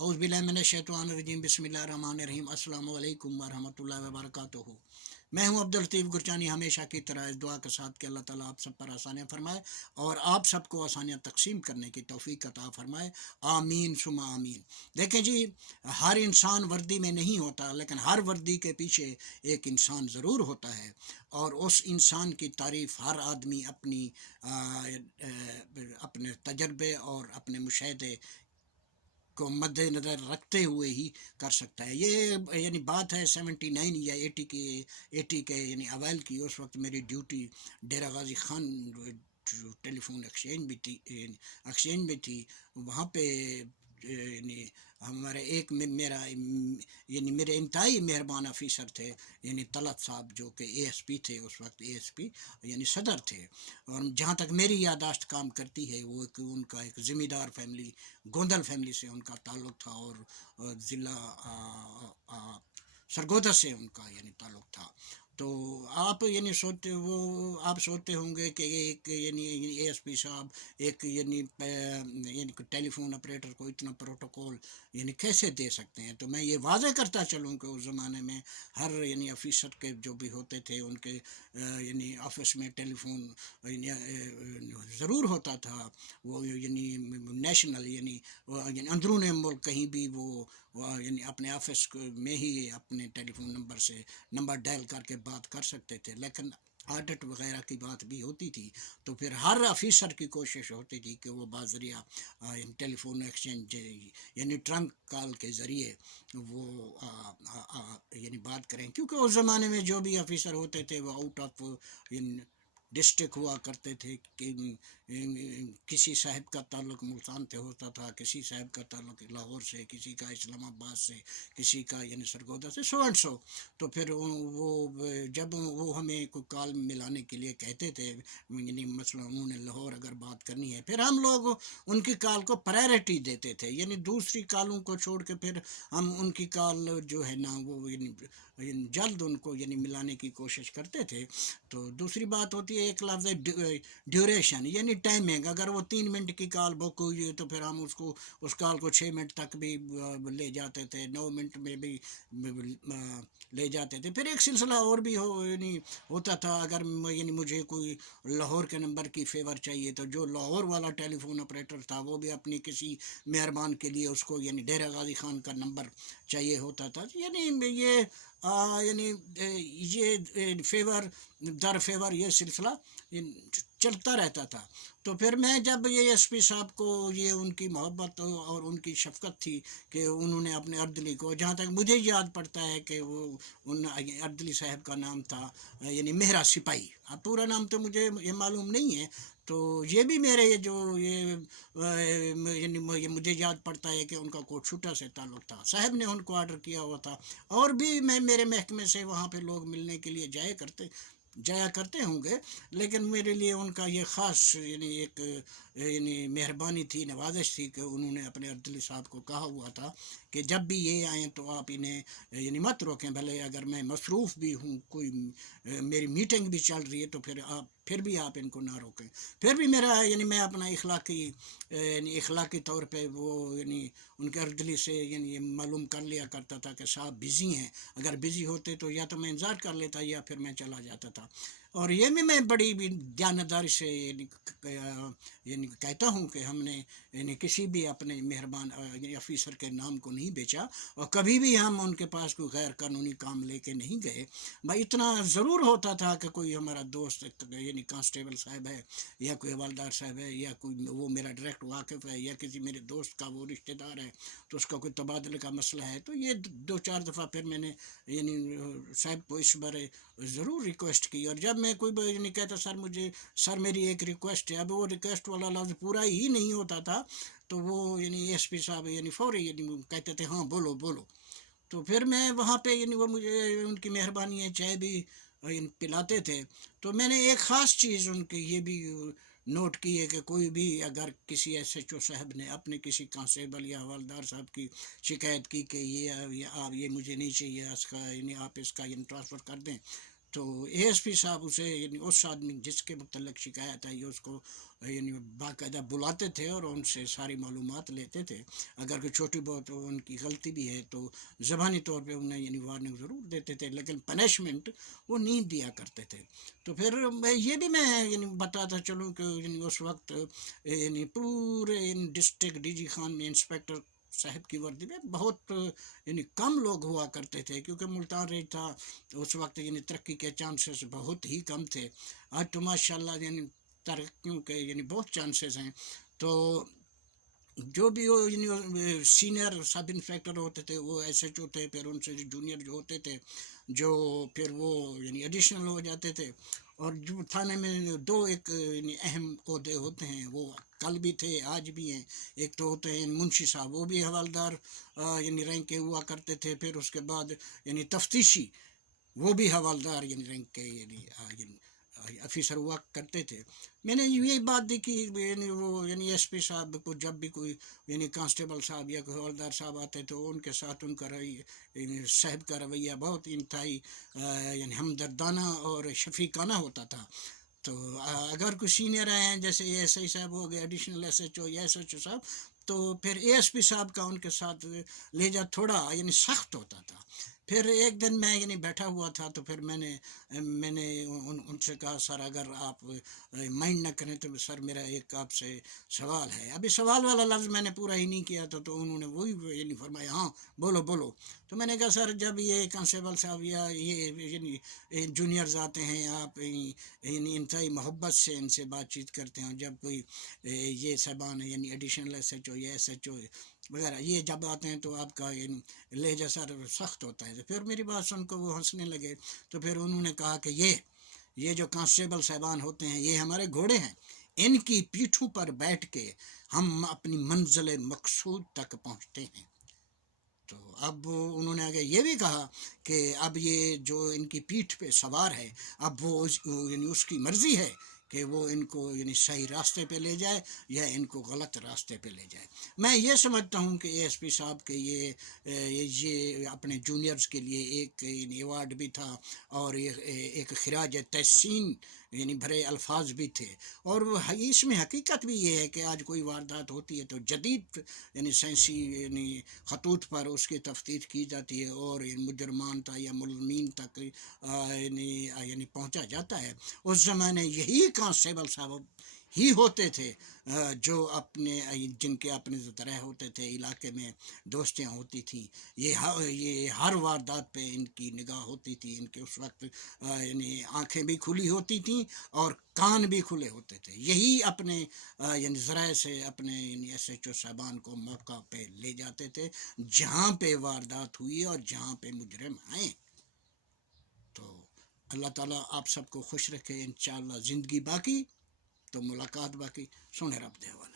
औज़ुबिल्लाहिमिनश्शैतानिर्रजीम बिस्मिल्लाहिर्रहमानिर्रहीम अस्सलाम वालेकुम वरहमतुल्लाहि वबरकातुहू। मैं हूं अब्दुल लतीफ़ गुरचानी, हमेशा की तरह इस दुआ के साथ कि अल्लाह ताला आप सब पर आसानियाँ फरमाए और आप सबको आसानियाँ तकसीम करने की तौफ़ीक अता फरमाए। आमीन सुमा आमीन। देखें जी, हर इंसान वर्दी में नहीं होता, लेकिन हर वर्दी के पीछे एक इंसान ज़रूर होता है, और उस इंसान की तारीफ़ हर आदमी अपने तजर्बे और अपने मुशाहदे को मद्देनज़र रखते हुए ही कर सकता है। ये यानी बात है 79 या 80 के यानी अवैल की। उस वक्त मेरी ड्यूटी डेरा गाजी खान टेलीफोन एक्सचेंज में थी। वहाँ पे यानी हमारे एक मेरा यानी मेरे इंतहाई मेहरबान ऑफिसर थे, यानी तलत साहब, जो कि एएसपी थे उस वक्त, एएसपी यानी सदर थे। और जहाँ तक मेरी यादाश्त काम करती है, वो कि उनका एक ज़िम्मेदार फैमिली, गोंदल फैमिली से उनका ताल्लुक़ था, और ज़िला सरगोदा से उनका यानी ताल्लुक़ था। तो आप यानी आप सोचते होंगे कि एक यानी एएसपी साहब एक यानी टेलीफोन ऑपरेटर को इतना प्रोटोकॉल यानी कैसे दे सकते हैं। तो मैं ये वाज़े करता चलूँ कि उस ज़माने में हर यानी ऑफिसर के जो भी होते थे, उनके यानी ऑफिस में टेलीफोन ज़रूर होता था। वो यानी नेशनल यानी अंदरून मुल्क कहीं भी वो यानी अपने ऑफिस में ही अपने टेलीफोन नंबर से नंबर डायल करके बात कर सकते थे। लेकिन ऑडिट वगैरह की बात भी होती थी, तो फिर हर ऑफिसर की कोशिश होती थी कि वो बाज़रिया टेलीफोन एक्सचेंज यानी ट्रंक कॉल के ज़रिए वो यानी बात करें, क्योंकि उस ज़माने में जो भी ऑफिसर होते थे वो आउट ऑफ डिस्ट्रिक्ट हुआ करते थे। कि किसी साहब का ताल्लुक़ मुल्तान से होता था, किसी साहब का ताल्लुक़ लाहौर से, किसी का इस्लामाबाद से, किसी का यानी सरगोदा से, सो एंड सो। तो फिर वो जब वो हमें कोई कॉल मिलाने के लिए कहते थे, यानी मसलन उन्होंने लाहौर अगर बात करनी है, फिर हम लोग उनकी कॉल को प्रायोरिटी देते थे, यानी दूसरी कॉलों को छोड़ के फिर हम उनकी कॉल जो है ना वो जल्द उनको यानी मिलाने की कोशिश करते थे। तो दूसरी बात होती है एक लफ्ज़ ड्यूरेशन, यानी टाइमिंग। अगर वो 3 मिनट की कॉल बुक हुई है, तो फिर हम उसको उस कॉल को 6 मिनट तक भी ले जाते थे, 9 मिनट में भी ले जाते थे। फिर एक सिलसिला और भी यानी होता था, अगर यानी मुझे कोई लाहौर के नंबर की फेवर चाहिए, तो जो लाहौर वाला टेलीफोन ऑपरेटर था वो भी अपनी किसी मेहरबान के लिए उसको यानी डेरा गाजी खान का नंबर चाहिए होता था। यानी यानी ये फेवर दर फेवर ये सिलसिला चलता रहता था। तो फिर मैं जब ये एसपी साहब को ये उनकी मोहब्बत और उनकी शफकत थी कि उन्होंने अपने अर्दली को, जहाँ तक मुझे याद पड़ता है कि वो उन अर्दली साहब का नाम था यानी मेहरा सिपाही। अब पूरा नाम तो मुझे ये मालूम नहीं है। तो ये भी मेरे यानी ये मुझे याद पड़ता है कि उनका कोटशूटा से ताल्लुक़ था, साहब ने उनको ऑर्डर किया हुआ था। और भी मैं मेरे महकमे से वहाँ पे लोग मिलने के लिए जाया करते होंगे, लेकिन मेरे लिए उनका ये ख़ास यानी एक यानी मेहरबानी थी, नवाजिश थी कि उन्होंने अपने अर्दली साहब को कहा हुआ था कि जब भी ये आएँ तो आप इन्हें यानी मत रोकें, भले अगर मैं मसरूफ़ भी हूँ, कोई मेरी मीटिंग भी चल रही है, तो फिर भी आप इनको ना रोकें। फिर भी मेरा यानी मैं अपना इखलाकी तौर पे वो यानी उनके अर्दली से यानी मालूम कर लिया करता था कि साहब बिज़ी हैं। अगर बिज़ी होते तो या तो मैं इंतज़ार कर लेता या फिर मैं चला जाता था। और ये भी मैं बड़ी भी दयानतदारी से यानी कहता हूँ कि हमने यानी किसी भी अपने मेहरबान यानी ऑफिसर के नाम को नहीं बेचा, और कभी भी हम उनके पास कोई गैर कानूनी काम लेके नहीं गए। भाई इतना ज़रूर होता था कि कोई हमारा दोस्त यानी कांस्टेबल साहब है, या कोई हवलदार साहब है, या कोई वो मेरा डायरेक्ट वाकिफ़ है, या किसी मेरे दोस्त का वो रिश्तेदार है, तो उसका कोई तबादले का मसला है, तो ये 2-4 दफ़ा फिर मैंने यानी साहब को इस बारे ज़रूर रिक्वेस्ट की। और जब मैं कोई नहीं कहता सर मेरी एक रिक्वेस्ट है, अब वो रिक्वेस्ट वाला लफ्ज़ पूरा ही नहीं होता था, तो वो यानी एसपी साहब यानी फ़ौरी यानी कहते थे हाँ बोलो बोलो। तो फिर मैं वहाँ पे यानी वो मुझे उनकी मेहरबानी है, चाय भी पिलाते थे। तो मैंने एक ख़ास चीज़ उनकी ये भी नोट की है कि कोई भी अगर किसी एसएचओ साहब ने अपने किसी कांस्टेबल या हवलदार साहब की शिकायत की कि ये आप ये मुझे नहीं चाहिए इसका, यानी आप इसका ट्रांसफ़र कर दें, تو اے ایس پی صاحب اسے یعنی اس آدمی جس کے متعلق شکایت آئی اس کو یعنی باقاعدہ بلاتے تھے اور ان سے ساری معلومات لیتے تھے. اگر کوئی چھوٹی بہت ان کی غلطی بھی ہے تو زبانی طور پہ انہیں یعنی وارننگ ضرور دیتے تھے، لیکن پنشمنٹ وہ نہیں دیا کرتے تھے. تو پھر یہ بھی میں یعنی بتاتا چلوں کہ یعنی اس وقت یعنی پورے ڈسٹرکٹ ڈی جی خان میں انسپیکٹر صاحب کی وردی میں بہت یعنی کم لوگ ہوا کرتے تھے، کیونکہ ملتان ریج تھا اس وقت، یعنی ترقی کے چانسز بہت ہی کم تھے. آج تو ماشاء اللہ یعنی ترقیوں کے یعنی بہت چانسز ہیں. تو جو بھی وہ یعنی سینئر سب انسپیکٹر ہوتے تھے وہ ایس ایچ او تھے، پھر ان سے جو جونیئر جو ہوتے تھے جو پھر وہ یعنی ایڈیشنل ہو جاتے تھے. اور جو تھانے میں دو ایک یعنی اہم عہدے ہوتے ہیں وہ کل بھی تھے آج بھی ہیں. ایک تو ہوتے ہیں منشی صاحب، وہ بھی حوالدار یعنی رینک کے ہوا کرتے تھے. پھر اس کے بعد یعنی تفتیشی وہ بھی حوالدار یعنی رینک کے یعنی افیسر ہوا کرتے تھے. میں نے یہی بات دیکھی یعنی وہ یعنی ایس پی صاحب کو جب بھی کوئی یعنی کانسٹیبل صاحب یا کوئی حوالدار صاحب آتے تو ان کے ساتھ ان کا یعنی صاحب کا رویہ بہت انتہائی یعنی ہمدردانہ اور شفیقانہ ہوتا تھا. تو اگر کوئی سینئر ہیں جیسے ایس آئی صاحب ہو گئے، ایڈیشنل ایس ایچ او یا ایس ایچ او صاحب، تو پھر اے ایس پی صاحب کا ان کے ساتھ لہجہ تھوڑا یعنی سخت ہوتا تھا. پھر ایک دن میں یعنی بیٹھا ہوا تھا تو پھر میں نے ان سے کہا سر اگر آپ مائنڈ نہ کریں تو سر میرا ایک آپ سے سوال ہے. ابھی سوال والا لفظ میں نے پورا ہی نہیں کیا تھا تو انہوں نے وہی یعنی فرمایا ہاں بولو بولو. تو میں نے کہا سر جب یہ کانسٹیبل صاحب یا یہ یعنی جونیئرز آتے ہیں آپ یعنی انتہائی محبت سے ان سے بات چیت کرتے ہیں، جب کوئی یہ صاحبان یعنی ایڈیشنل ایس ایچ او یا ایس ایچ او وغیرہ یہ جب آتے ہیں تو آپ کا یعنی لہجہ سر سخت ہوتا ہے. تو پھر میری بات سن کو وہ ہنسنے لگے. تو پھر انہوں نے کہا کہ یہ جو کانسٹیبل صاحبان ہوتے ہیں یہ ہمارے گھوڑے ہیں، ان کی پیٹھوں پر بیٹھ کے ہم اپنی منزل مقصود تک پہنچتے ہیں. تو اب انہوں نے آگے یہ بھی کہا کہ اب یہ جو ان کی پیٹھ پہ سوار ہے اب وہ یعنی اس کی مرضی ہے کہ وہ ان کو یعنی صحیح راستے پہ لے جائے یا ان کو غلط راستے پہ لے جائے. میں یہ سمجھتا ہوں کہ اے ایس پی صاحب کے یہ اپنے جونیئرز کے لیے ایک ایوارڈ بھی تھا اور ایک خراج تحسین یعنی بھرے الفاظ بھی تھے. اور اس میں حقیقت بھی یہ ہے کہ آج کوئی واردات ہوتی ہے تو جدید یعنی سائنسی یعنی خطوط پر اس کی تفتیش کی جاتی ہے اور مجرمان تک یا ملزمین تک یعنی پہنچا جاتا ہے. اس زمانے یہی کانسٹیبل صاحب ہی ہوتے تھے جو جن کے اپنے طرح ہوتے تھے، علاقے میں دوستیاں ہوتی تھیں. یہ ہر واردات پہ ان کی نگاہ ہوتی تھی. ان کے اس وقت یعنی آنکھیں بھی کھلی ہوتی تھیں اور کان بھی کھلے ہوتے تھے. یہی اپنے یعنی ذرائع سے اپنے یعنی ایس ایچ او صاحبان کو موقع پہ لے جاتے تھے جہاں پہ واردات ہوئی اور جہاں پہ مجرم آئے. تو اللہ تعالیٰ آپ سب کو خوش رکھے. انشاءاللہ زندگی باقی تو ملاقات باقی. سونے رب دے حوالے.